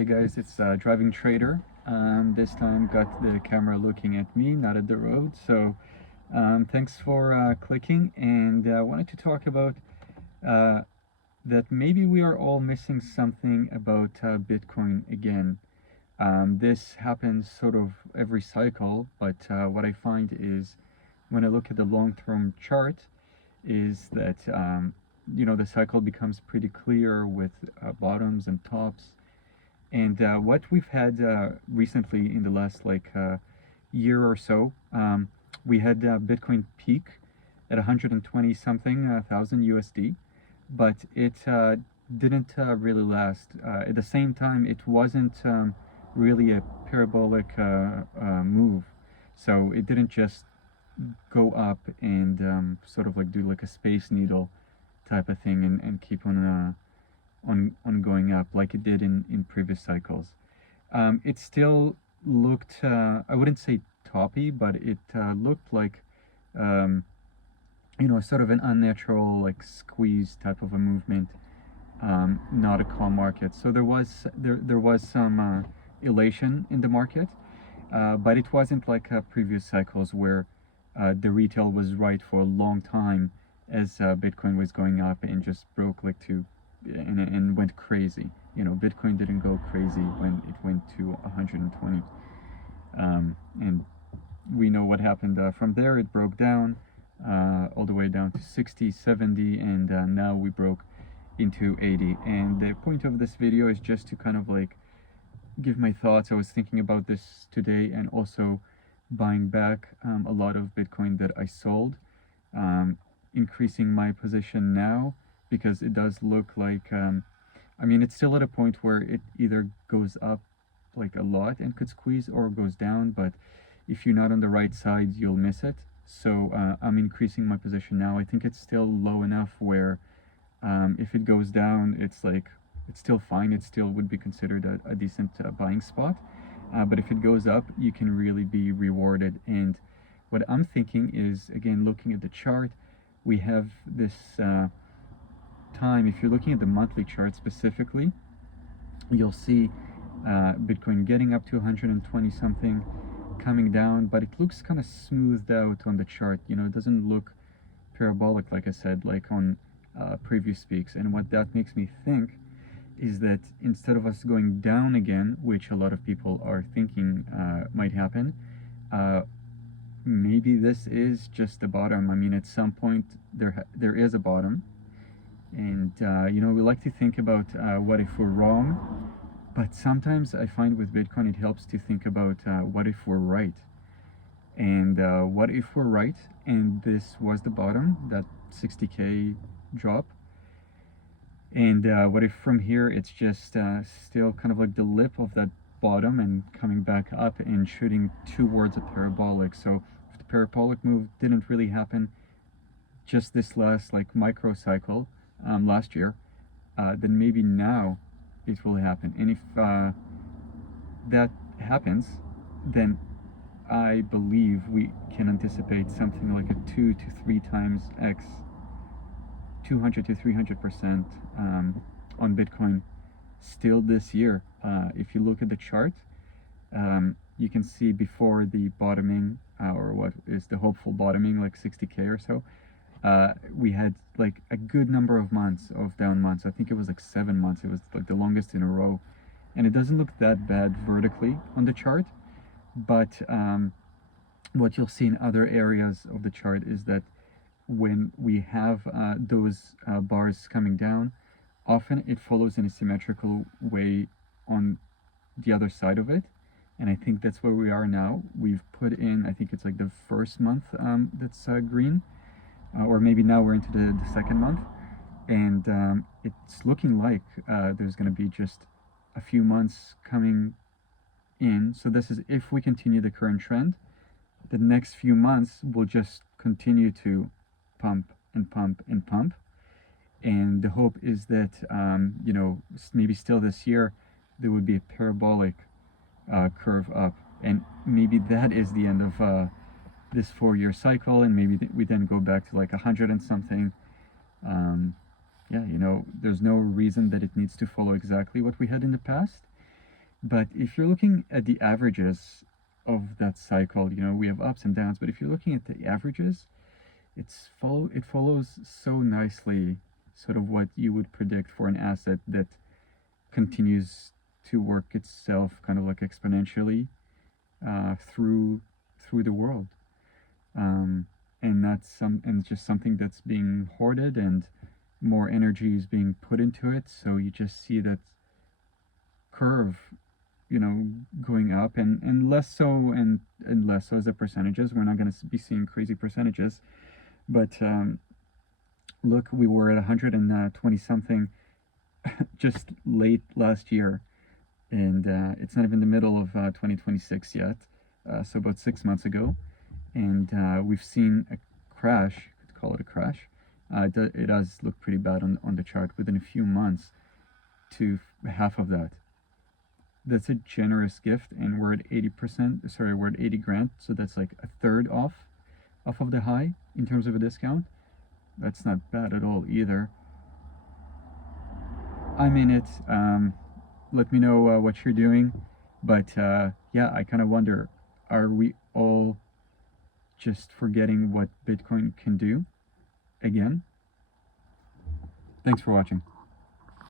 Hey guys, it's Driving Trader. This time got the camera looking at me, not at the road. So thanks for clicking, and I wanted to talk about uh, that maybe we are all missing something about Bitcoin again. This happens sort of every cycle, but what I find is when I look at the long-term chart is that the cycle becomes pretty clear with bottoms and tops. And what we've had recently in the last year or so, we had Bitcoin peak at 120 something thousand USD, but it didn't really last. At the same time, it wasn't really a parabolic move, so it didn't just go up and sort of like do like a space needle type of thing and keep on going up like it did in previous cycles. It still looked, I wouldn't say toppy, but it looked like, sort of an unnatural like squeeze type of a movement, not a calm market. So there was some elation in the market, but it wasn't like previous cycles where the retail was right for a long time as Bitcoin was going up and just broke like to and went crazy. Bitcoin didn't go crazy when it went to 120, and we know what happened from there. It broke down all the way down to 60, 70, and now we broke into 80. And the point of this video is just to kind of like give my thoughts. I was thinking about this today, and also buying back a lot of Bitcoin that I sold, increasing my position now, because it does look like, it's still at a point where it either goes up like a lot and could squeeze, or goes down, but if you're not on the right side, you'll miss it. So I'm increasing my position now. I think it's still low enough where if it goes down, it's still fine. It still would be considered a decent buying spot. But if it goes up, you can really be rewarded. And what I'm thinking is, again, looking at the chart, we have this time. If you're looking at the monthly chart specifically, you'll see Bitcoin getting up to 120 something, coming down, but it looks kind of smoothed out on the chart. It doesn't look parabolic, like I said, like on previous peaks. And what that makes me think is that instead of us going down again, which a lot of people are thinking might happen, maybe this is just the bottom. At some point there is a bottom, and we like to think about what if we're wrong, but sometimes I find with Bitcoin it helps to think about what if we're right. And what if we're right and this was the bottom, that 60K drop, and what if from here it's just still kind of like the lip of that bottom and coming back up and shooting towards a parabolic. So if the parabolic move didn't really happen just this last like micro cycle last year, then maybe now it will happen. And if that happens, then I believe we can anticipate something like a 2 to 3 times X, 200 to 300% on Bitcoin still this year. If you look at the chart, you can see before the bottoming, or what is the hopeful bottoming, like 60K or so, we had like a good number of months of down months. I think it was like 7 months. It was like the longest in a row, and it doesn't look that bad vertically on the chart. But what you'll see in other areas of the chart is that when we have those bars coming down, often it follows in a symmetrical way on the other side of it. And I think that's where we are now. We've put in, I think it's like the first month that's green, or maybe now we're into the second month, and it's looking like there's going to be just a few months coming in. So this is if we continue the current trend. The next few months will just continue to pump and pump and pump, and the hope is that maybe still this year there would be a parabolic curve up, and maybe that is the end of this 4-year cycle, and maybe we then go back to like 100 and something. Yeah, there's no reason that it needs to follow exactly what we had in the past. But if you're looking at the averages of that cycle, you know, we have ups and downs, but if you're looking at the averages, it follows so nicely sort of what you would predict for an asset that continues to work itself kind of like exponentially through the world. And it's just something that's being hoarded, and more energy is being put into it. So you just see that curve, you know, going up, and less so, and less so as the percentages. We're not going to be seeing crazy percentages, but look, we were at 120 something just late last year, and it's not even the middle of 2026 yet, so about 6 months ago, and we've seen a crash, you could call it a crash. It does look pretty bad on the chart within a few months to half of that. That's a generous gift, and we're at 80%, sorry, we're at 80 grand, so that's like a third off of the high in terms of a discount. That's not bad at all either. I'm in it. Let me know what you're doing. But yeah, I kind of wonder, are we all just forgetting what Bitcoin can do again? Thanks for watching.